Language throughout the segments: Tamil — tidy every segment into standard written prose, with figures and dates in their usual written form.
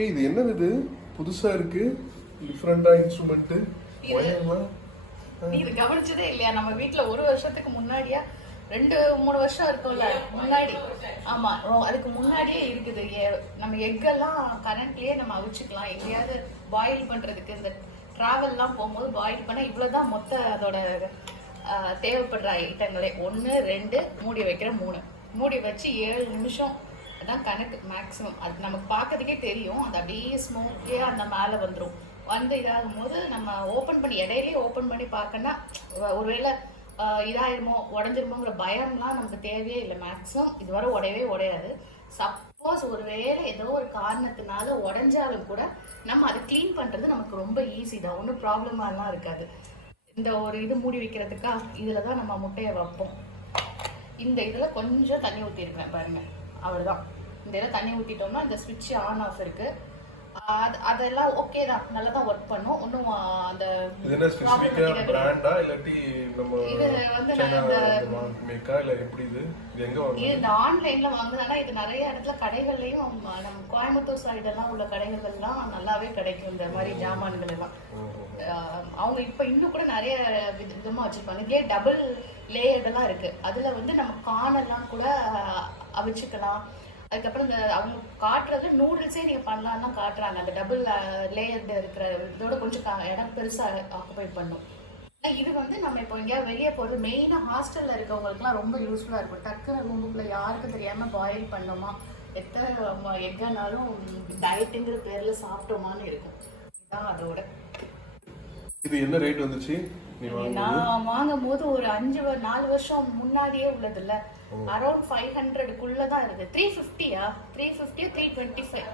ஏய் இது என்னது இது புதுசா இருக்கு டிஃபரெண்டா இன்ஸ்ட்ருமெண்ட் ஒயர்லாம் நீ இது கவனிச்சதே இல்லையா? நம்ம வீட்ல ஒரு வருஷத்துக்கு முன்னாடியா 2-3 வருஷம் இருக்கும்ல முன்னாடி. ஆமா, அதுக்கு முன்னாடியே இருக்குது. நம்ம எக்கெல்லாம் கரண்ட்லயே நம்ம அவிச்சுக்கலாம். எங்கேயாவது பாயில் பண்றதுக்கு இந்த டிராவல்லாம் போகும்போது பாயில் பண்ண இவ்வளவுதான் மொத்த அதோட தேவைப்படுற ஐட்டங்களே. 1 2 மூடி வைக்கிற 3 மூடி வச்சு 7 நிமிஷம் அதான் கணக்கு மேக்ஸிமம். அது நமக்கு பார்க்கறதுக்கே தெரியும். அது அப்படியே ஸ்மோக்கியா அந்த மேலே வந்துடும். வந்து இதாகும் போது நம்ம ஓப்பன் பண்ணி இடையிலே ஓப்பன் பண்ணி பார்க்கணும்னா ஒருவேளை இதாயிருமோ உடஞ்சிருமோங்கிற பயம்லாம் நமக்கு தேவையே இல்லை. மேக்ஸிமம் இதுவரை உடையவே உடையாது. சப்போஸ் ஒருவேளை ஏதோ ஒரு காரணத்தினால உடஞ்சாலும் கூட நம்ம அதை க்ளீன் பண்ணுறது நமக்கு ரொம்ப ஈஸி தான். ஒன்றும் ப்ராப்ளமாலாம் இருக்காது. இந்த ஒரு இது மூடி வைக்கிறதுக்கா இதில் தான் நம்ம முட்டையை வைப்போம். இந்த இதில் கொஞ்சம் தண்ணி ஊற்றிருக்கேன் பாருங்கள், அவ்வளோதான். இந்த இதில் தண்ணி ஊற்றிட்டோம்னா இந்த ஸ்விட்ச் ஆன் ஆஃப் இருக்குது. அதெல்லாம் ஓகே தான், நல்லா தான் ஒர்க் பண்ணும். ஒன்றும் அந்த இது வந்து இந்த ஆன்லைன்ல வாங்குனா இது நிறைய இடத்துல கடைகள்லையும் நம்ம கோயம்புத்தூர் சைடெல்லாம் உள்ள கடைகள்லாம் நல்லாவே கிடைக்கும் இந்த மாதிரி ஜாமான்கள் எல்லாம். அவங்க இப்போ இன்னும் கூட நிறைய விதமாக வச்சிருப்பாங்க. இதுலேயே டபுள் லேயர்டெல்லாம் இருக்கு. அதில் வந்து நம்ம காணெல்லாம் கூட அவிச்சுக்கலாம். அதுக்கப்புறம் இந்த அவங்க காட்டுறது நூடுல்ஸே நீங்கள் பண்ணலான்னு தான் காட்டுறாங்க. அந்த டபுள் லேயர்டு இருக்கிற இதோட கொஞ்சம் இடம் பெருசாக ஆக்குபை பண்ணும். இது வந்து நம்ம இப்போ எங்கேயாவது வெளியே போகிறது மெயினாக ஹாஸ்டலில் இருக்கவங்களுக்குலாம் ரொம்ப யூஸ்ஃபுல்லாக இருக்கும். டக்குன்னு ரூமுக்குள்ளே யாருக்கும் தெரியாமல் பாயில் பண்ணோமா, எத்தனை எக்கானாலும் டயட்டுங்கிற பேரில் சாப்பிட்டோமான்னு இருக்கும். இதுதான் அதோட. இது என்ன ரேட் வந்துச்சு? நான் வாங்கும் போது ஒரு 4 வருஷம் முன்னாடியே உள்ளது இல்ல, அரௌண்ட் 500 தான் இருக்கு. 350 325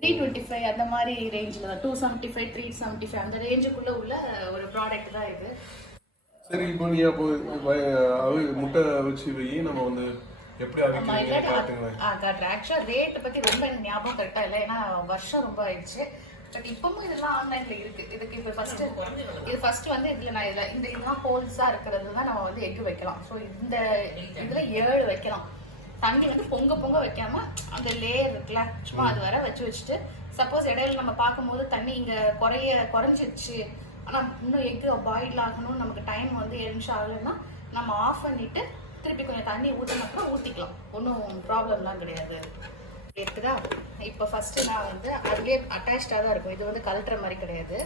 325 அந்த மாதிரி ரேஞ்சில் தான். 275 375 அந்த ரேஞ்சுக்குள்ள உள்ள ஒரு ப்ராடக்ட் தான் இது. சரி, இப்போ நீ அப்போ முட்டை வச்சு வை, நம்ம வந்து எப்படி காட்டுறேன். ஆக்சுவலா ரேட் பத்தி ரொம்ப எனக்கு ஞாபகம் கரெக்டா இல்லை, ஏன்னா வருஷம் ரொம்ப ஆயிடுச்சு. பட் இப்பவும் இதெல்லாம் ஆன்லைன்ல இருக்கு. இதுக்கு இப்போ ஃபர்ஸ்ட் வந்து இதுல நான் இந்த இதெல்லாம் ஹோல்ஸா இருக்கிறது தான் நம்ம வந்து எக் வைக்கலாம். ஸோ இந்த இதுல 7 வைக்கலாம். தண்ணி வந்து பொங்க வைக்காம அந்த லேயர் இருக்குல்ல சும்மா அது வர வச்சுட்டு, சப்போஸ் இடையில நம்ம பார்க்கும்போது தண்ணி இங்க குறைஞ்சிருச்சு, ஆனா இன்னும் எக் பாயில் ஆகணும்னு நமக்கு டைம் வந்து 7 நிமிஷம் ஆகலைன்னா நம்ம ஆஃப் பண்ணிட்டு திருப்பி கொஞ்சம் தண்ணி ஊற்றினா ஊற்றிக்கலாம். ஒன்றும் ப்ராப்ளம்லாம் கிடையாது. இருக்குதா? இப்போ ஃபர்ஸ்ட் நான் வந்து அதுலயே அட்டாச்சாக தான் இருக்கும். இது வந்து கலட்டுற மாதிரி கிடையாது.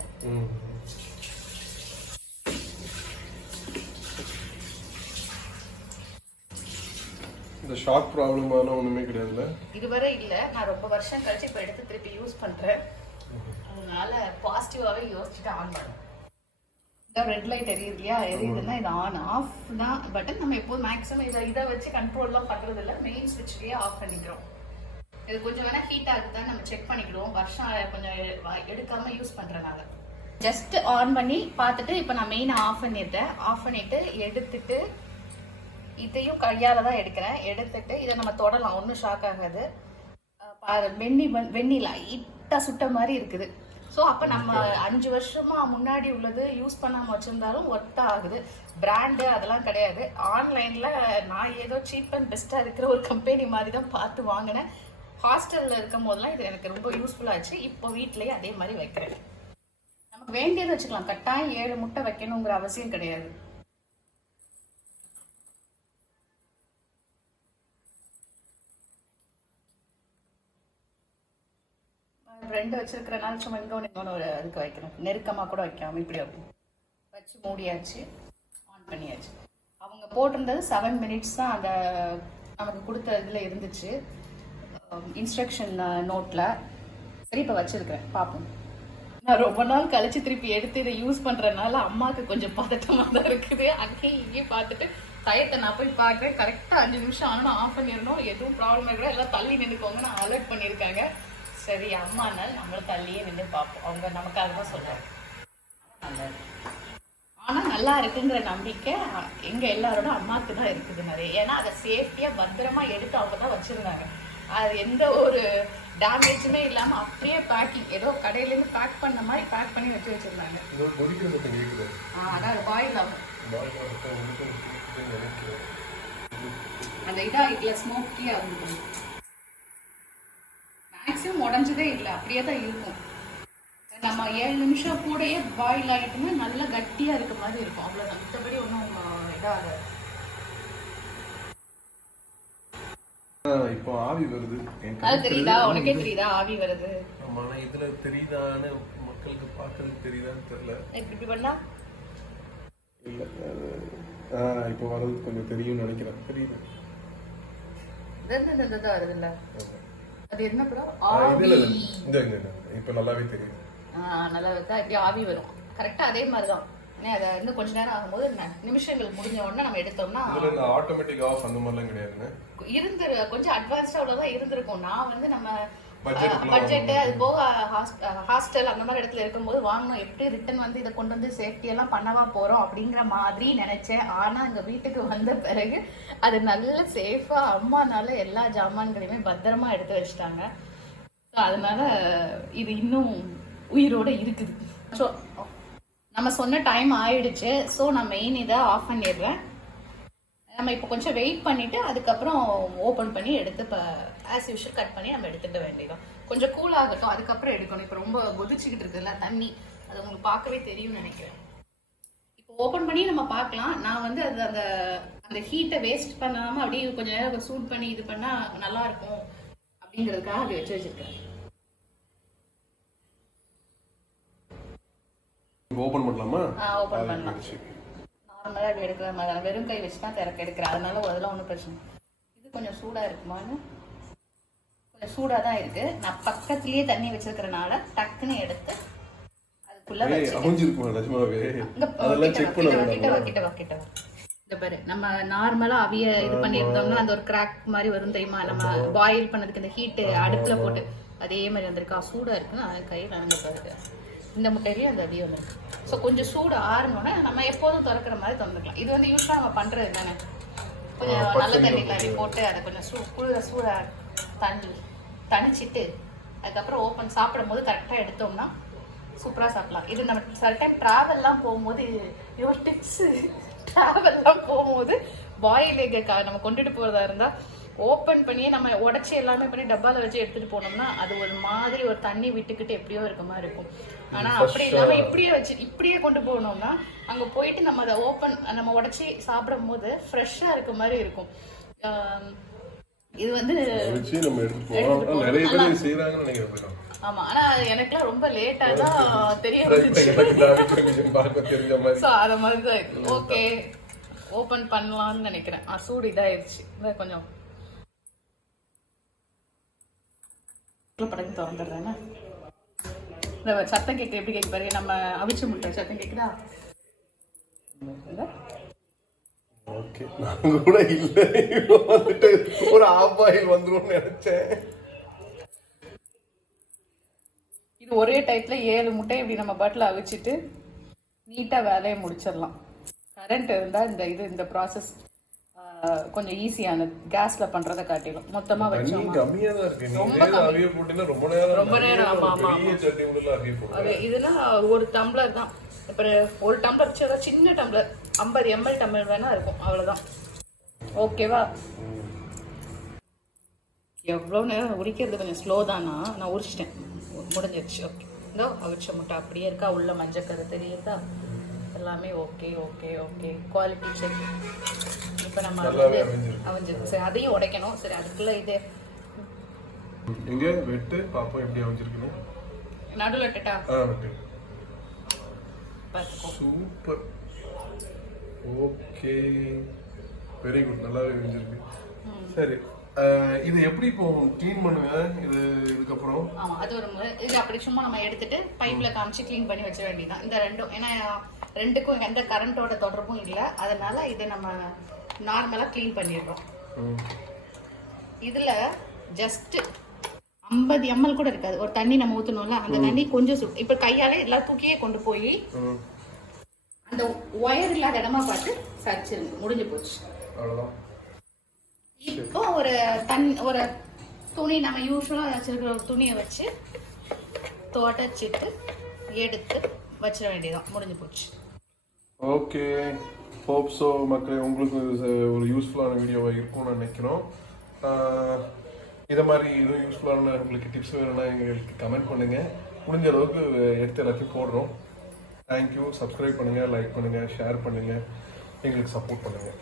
இந்த ஷாக் ப்ராப்ளமான ஒண்ணுமே கிடையாதுல இதுவரை இல்ல. நான் ரொம்ப வருஷம் கழிச்சு இப்போ எடுத்து திருப்பி யூஸ் பண்றேன். அதனால பாசிட்டிவாவே யோசிச்சுட்டு ஆன் பண்ணுறேன். இதான் ரெட் லைட் எரியுதுலையா, எரியுதுன்னா இது ஆன் ஆஃப் தான் பட்டன். நம்ம எப்போது மேக்ஸிமம் இதை வச்சு கண்ட்ரோல்லாம் பண்றது இல்லை. மெயின் ஸ்விட்ச்லயே ஆஃப் பண்ணிக்கிறோம். இது கொஞ்சம் வேணா ஹீட் ஆகுதான்னு நம்ம செக் பண்ணிக்கிடுவோம். வருஷம் கொஞ்சம் எடுக்காம யூஸ் பண்றதுனால ஜஸ்ட் ஆன் பண்ணி பார்த்துட்டு இப்போ நான் மெயினை ஆஃப் பண்ணிட்டேன். ஆஃப் பண்ணிட்டு எடுத்துட்டு இதையும் கையால தான் எடுக்கிறேன். எடுத்துட்டு இதை நம்ம தொடலாம், ஒன்றும் ஷாக் ஆகாது. வெண்ணி லைட்டாக சுட்ட மாதிரி இருக்குது. ஸோ அப்போ நம்ம 5 வருஷமா முன்னாடி உள்ளது யூஸ் பண்ணாமல் வச்சிருந்தாலும் ஒர்க் ஆகுது. பிராண்டு அதெல்லாம் கிடையாது. ஆன்லைனில் நான் ஏதோ சீப் அண்ட் பெஸ்ட்டாக இருக்கிற ஒரு கம்பெனி மாதிரி தான் பார்த்து வாங்கினேன். ஹாஸ்டலில் இருக்கும் போதெல்லாம் இது எனக்கு ரொம்ப யூஸ்ஃபுல்லாச்சு. இப்போ வீட்லேயே அதே மாதிரி வைக்கிறேன். நமக்கு வேண்டியது வச்சுக்கலாம். கட்டாயம் 7 முட்டை வைக்கணுங்கிற அவசியம் கிடையாது. ரெண்டு வச்சிருக்கிறனால சும்மா இன்னொன்று ஒரு அதுக்கு வைக்கணும். நெருக்கமாக கூட வைக்காம இப்படி வச்சு மூடியாச்சு, ஆன் பண்ணியாச்சு. அவங்க போட்டிருந்தது 7 மினிட்ஸ் தான் அந்த நமக்கு கொடுத்த இதில் இருந்துச்சு இன்ஸ்ட்ரக்ஷன் நோட்டில். சரி, இப்போ வச்சிருக்கிறேன், பார்ப்போம். நான் ரொம்ப நாள் கழிச்சு திருப்பி எடுத்து இதை யூஸ் பண்ணுறதுனால அம்மாவுக்கு கொஞ்சம் பதட்டமாக தான் இருக்குது. அங்கேயும் இங்கேயும் பார்த்துட்டு டயத்தை நான் போய் பார்க்குறேன். கரெக்டாக 5 நிமிஷம் ஆனால் ஆஃப் பண்ணிடணும். எதுவும் ப்ராப்ளம் கூட எல்லாம் தள்ளி நின்றுக்கோங்க நான் அலர்ட் பண்ணியிருக்காங்க. சரி, அம்மானால நம்மளும் தள்ளியே நின்று பார்ப்போம். அவங்க நமக்காக தான் சொல்கிறாங்க. ஆனால் நல்லா இருக்குங்கிற நம்பிக்கை எங்கள் எல்லாரோட அம்மாவுக்கு தான் இருக்குது நிறைய. ஏன்னா அதை சேஃப்டியாக பத்திரமா எடுத்து அவங்க தான் வச்சுருந்தாங்க. அது எந்த ஒரு டேமேஜுமே இல்லாமல் அப்படியே பேக்கிங், ஏதோ கடையிலேருந்து பேக் பண்ண மாதிரி பேக் பண்ணி வச்சுருந்தாங்க. அதான் பாயில் ஆகும் அந்த இதாக இதில் ஸ்மோக்கியாக இருந்தது. மேக்ஸிமம் உடஞ்சதே இல்லை, அப்படியே தான் இருக்கும். நம்ம 7 நிமிஷம் கூடயே பாயில் ஆகிட்டுன்னா நல்லா கட்டியாக இருக்க மாதிரி இருக்கும், அவ்வளோதான். மற்றபடி ஒன்றும் இதாக. இப்போ ஆவி வருது. அது தெரியுதா? உனக்கே தெரியுதா ஆவி வருது? ஆமா, ஆனா இதுல தெரியுதான்னு மக்களுக்கு பார்க்கறதுக்கு தெரியுதான்னு தெரியல. இப்படி பண்ணா இல்ல, இப்போ வரது கொஞ்சம் தெரியும்னு நினைக்கிறேன். தெரியுது, வருது இல்ல? அது என்ன படம்? இந்த இப்போ நல்லாவே தெரியுது. நல்லா இருக்கா? இப்படி ஆவி வரும் கரெக்டா அதே மாதிரிதான். அதை இன்னும் கொஞ்ச நேரம் ஆகும்போது நிமிஷங்கள் முடிஞ்ச உடனே நம்ம எடுத்தோம்னா ஆட்டோமேட்டிக் ஆஃப் அந்த மாதிரிலாம் கிடையாதுங்க. கொஞ்சம் அட்வான்ஸ்டா உள்ளதான் இருந்திருக்கும். நான் வந்து நம்ம பட்ஜெட் அது போக ஹாஸ்டல் அந்த மாதிரி இடத்துல இருக்கும்போது வாங்கணும், எப்படி ரிட்டர்ன் வந்து இதை கொண்டு வந்து சேஃப்டி எல்லாம் பண்ணவா போறோம் அப்படிங்கிற மாதிரி நினைச்சேன். ஆனா எங்க வீட்டுக்கு வந்த பிறகு அது நல்ல சேஃபா அம்மானால எல்லா ஜாமான்களையுமே பத்திரமா எடுத்து வச்சுட்டாங்க. அதனால இது இன்னும் உயிரோட இருக்குது. ஸோ நம்ம சொன்ன டைம் ஆயிடுச்சு. ஸோ நான் மெயின் இதை ஆஃப் பண்ணிடுறேன். நம்ம இப்போ கொஞ்சம் வெயிட் பண்ணிட்டு அதுக்கப்புறம் ஓப்பன் பண்ணி எடுத்து இப்போ ஆஸ் யூஷுவல் கட் பண்ணி நம்ம எடுத்துக்க வேண்டியதான். கொஞ்சம் கூல் ஆகட்டும், அதுக்கப்புறம் எடுக்கணும். இப்போ ரொம்ப கொதிச்சுக்கிட்டு இருக்குல்ல தண்ணி, அது உங்களுக்கு பார்க்கவே தெரியும்னு நினைக்கிறேன். இப்போ ஓப்பன் பண்ணி நம்ம பார்க்கலாம். நான் வந்து அது அந்த ஹீட்டை வேஸ்ட் பண்ணாமல் அப்படியே கொஞ்சம் நேரம் சூட் பண்ணி இது பண்ணால் நல்லா இருக்கும் அப்படிங்கிறதுக்காக அப்படி வச்சு வச்சிருக்கேன். ஓபன் பண்ணலாமா? ஓபன் பண்ணலாம். நார்மலா இப்படி எடுக்கிற மாதிரி வெறும் கை வச்சு தான் எடுக்கிறேன். அதனால அதெல்லாம் ஒன்றும் பிரச்சனை. இது கொஞ்சம் சூடா இருக்குமான்னு, கொஞ்சம் சூடா தான் இருக்கு. நான் பக்கத்துலயே தண்ணி வச்சிருக்கிறனால டக்குன்னு எடுத்து அதுக்குள்ள இந்த பாரு, நம்ம நார்மலா அவிய இது பண்ணியிருந்தோம்னா அந்த ஒரு கிராக் மாதிரி வரும் தெரியுமா? நம்ம பாயில் பண்ணதுக்கு இந்த ஹீட்டு அடுப்புல போட்டு அதே மாதிரி வந்திருக்கா. சூடா இருக்குன்னு அது கையில் நனங்க பாருங்க. இந்த முட்டையிலேயே அந்த அடி ஒன்று. ஸோ கொஞ்சம் சூடு ஆறணுன்னா நம்ம எப்போதும் திறக்கிற மாதிரி திறந்துக்கலாம். இது வந்து யூஸ்வலாக நம்ம பண்ணுறது தானே. கொஞ்சம் நல்ல தண்ணி கறி போட்டு அதை கொஞ்சம் குளிர தண்ணி தணிச்சிட்டு அதுக்கப்புறம் ஓப்பன் சாப்பிடும் போது கரெக்டாக எடுத்தோம்னா சூப்பராக சாப்பிடலாம். இது நம்ம சில டைம் ட்ராவல்லாம் போகும்போது யுவர் டிப்ஸு, ட்ராவல்லாம் போகும்போது பாயில் எக்கை நம்ம கொண்டுட்டு போகிறதா இருந்தால் ஓப்பன் பண்ணியே நம்ம உடச்சி எல்லாமே பண்ணி டப்பாவில் வச்சு எடுத்துகிட்டு போனோம்னா அது ஒரு மாதிரி ஒரு தண்ணி விட்டுக்கிட்டு எப்படியோ இருக்க மாதிரி இருக்கும். ஆனால் அப்படி இல்லாமல் இப்படியே கொண்டு போனோம்னா அங்கே போயிட்டு நம்ம அதை நம்ம உடச்சி சாப்பிடும் போது ஃப்ரெஷ்ஷாக இருக்க மாதிரி இருக்கும். இது வந்து ஆமா, ஆனா எனக்குலாம் ரொம்ப லேட்டா தான் தெரிய வந்துச்சு. அத மாதிரிதான் இருக்கு. ஓகே, ஓபன் பண்ணலாம்னு நினைக்கிறேன். சூடு இதாயிருச்சு. கொஞ்சம் படகு திறந்துடுறேன்னா இந்த சத்தம் கேட்க எப்படி கேட்க பாருங்க. நம்ம அவிச்ச முட்டை சத்தம் கேட்குதா? ஓகே, நான் கூட இல்லை வந்துட்டு ஒரு ஆஃப் ஆயில் வந்துடும் நினைச்சேன். இது ஒரே டைப்ல 7 முட்டை இப்படி நம்ம பாட்டில் அவிச்சிட்டு நீட்டா வேலையை முடிச்சிடலாம். கரண்ட் இருந்தா இந்த ப்ராசஸ் கொஞ்சம் ஈஸியானது. கேஸ்ல பண்றதை காட்டிலும் மொத்தமா வச்சோம். ரொம்ப நேரம். ஆமா ஆமா, அது இதுனா ஒரு டம்ளர் தான். அப்புறம் ஒரு டம்ளர் சின்ன டம்ளர் 50 ml டம்ளர் வேணா இருக்கும், அவ்வளவுதான். ஓகேவா? எவ்வளவு நேரம் உரிக்கிறது கொஞ்சம் ஸ்லோ தானா? நான் உரிச்சிட்டேன், முடிஞ்சிருச்சு. ஓகே, இதோ அவிச்ச முட்டை அப்படியே இருக்கா. உள்ள மஞ்சக்கரை தெரியுதா? எல்லாமே okay okay okay. Quality check. இப்போ நம்ம அவிஞ்சிருக்கு. சரி, அதையும் உடைக்கணும். சரி, அதுக்குள்ள இது எங்க வெட்டு பாப்போம் எப்படி அவிஞ்சிருக்குன்னு. நடுவுல டட்டா வெட்டு. சூப்பர், ஓகே, வெரி குட், நல்லாவே அவிஞ்சிருக்கு. சரி, இது எப்படி இப்போ க்ளீன் பண்ணுங்க இதுக்கப்புறம்? ஆமா, அது ஒரு முறை. இது அப்படி சும்மா நம்ம எடுத்துட்டு பைப்ல காமிச்சு க்ளீன் பண்ணி வச்ச வேண்டியதான். இந்த ரெண்டும், ஏன்னா ரெண்டுக்கும் எந்த கரண்டோட தொடர்பும் இல்லை. அதனால இதை நம்ம நார்மலா க்ளீன் பண்ணிடுறோம். இதுல ஜஸ்ட் 50 ml கூட இருக்காது. ஒரு தண்ணி நம்ம ஊத்தணும்ல, அந்த தண்ணி கொஞ்சம் இப்ப கையாலே எல்லாம் தூக்கியே கொண்டு போய் அந்த ஒயர் இல்லாத இடமா பார்த்து சரிச்சிருங்க. முடிஞ்சு போச்சு. இப்போ ஒரு துணி, நம்ம யூஸ்வலா வச்சிருக்கிற ஒரு துணியை வச்சு தொடச்சிட்டு எடுத்து வச்சிட வேண்டியதான். முடிஞ்சு போச்சு. ஓகே, ஹோப் ஸோ மக்களே, உங்களுக்கு ஒரு யூஸ்ஃபுல்லான வீடியோவாக இருக்கும்னு நினைக்கிறோம். இதை மாதிரி எதுவும் யூஸ்ஃபுல்லான உங்களுக்கு டிப்ஸ் வேணும்னா எங்களுக்கு கமெண்ட் பண்ணுங்கள். முடிஞ்ச அளவுக்கு எடுத்து எல்லாத்தையும் போடுறோம். தேங்க்யூ. சப்ஸ்கிரைப் பண்ணுங்கள், லைக் பண்ணுங்கள், ஷேர் பண்ணுங்கள், எங்களுக்கு சப்போர்ட் பண்ணுங்கள்.